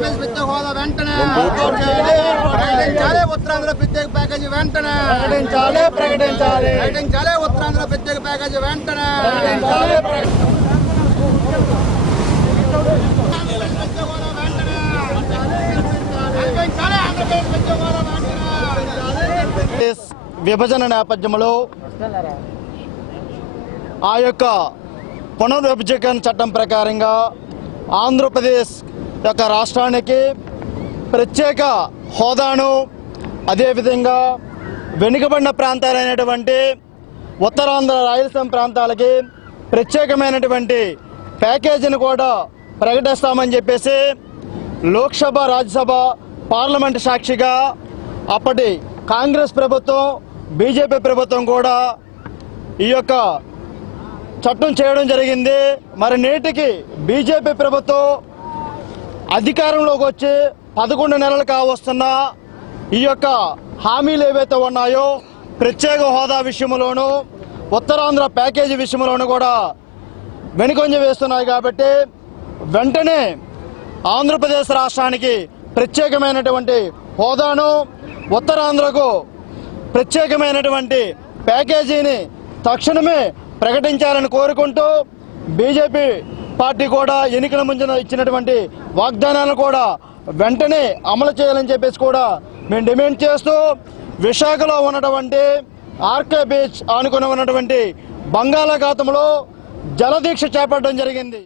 ఆంధ్రప్రదేశ్ ప్రత్యేక హోదా వెంటనే ప్రకటించాలి ఉత్తరాంధ్ర ప్రత్యేక ప్యాకేజీ వెంటనే ప్రకటించాలి ప్రకటించాలి ప్రకటించాలి ఉత్తరాంధ్ర ప్రత్యేక ప్యాకేజీ వెంటనే విభజన నేపథ్యంలో ఆ యొక్క పునర్విభజన చట్టం ప్రకారంగా ఆంధ్రప్రదేశ్ యొక్క రాష్ట్రానికి ప్రత్యేక హోదాను అదేవిధంగా వెనుకబడిన ప్రాంతాలైనటువంటి ఉత్తరాంధ్ర రాయలసీమ ప్రాంతాలకి ప్రత్యేకమైనటువంటి ప్యాకేజీని కూడా ప్రకటిస్తామని చెప్పేసి లోక్సభ రాజ్యసభ పార్లమెంట్ సాక్షిగా అప్పటి కాంగ్రెస్ ప్రభుత్వం బీజేపీ ప్రభుత్వం కూడా ఈ యొక్క చట్టం చేయడం జరిగింది. మరి నేటికి బీజేపీ ప్రభుత్వం అధికారంలోకి వచ్చి పదకొండు నెలలు కావస్తున్న ఈ యొక్క హామీలు ఏవైతే ఉన్నాయో ప్రత్యేక హోదా విషయంలోనూ ఉత్తరాంధ్ర ప్యాకేజీ విషయంలోనూ కూడా వెనుకొంజ వేస్తున్నాయి కాబట్టి వెంటనే ఆంధ్రప్రదేశ్ రాష్ట్రానికి ప్రత్యేకమైనటువంటి హోదాను ఉత్తరాంధ్రకు ప్రత్యేకమైనటువంటి ప్యాకేజీని తక్షణమే ప్రకటించాలని కోరుకుంటూ బీజేపీ పార్టీ కూడా ఎన్నికల ముందు ఇచ్చినటువంటి వాగ్దానాలను కూడా వెంటనే అమలు చేయాలని చెప్పేసి కూడా మేము డిమాండ్ చేస్తూ విశాఖలో ఉన్నటువంటి ఆర్కే బీచ్ ఆనుకుని ఉన్నటువంటి బంగాళాఖాతంలో జలదీక్ష చేపట్టడం జరిగింది.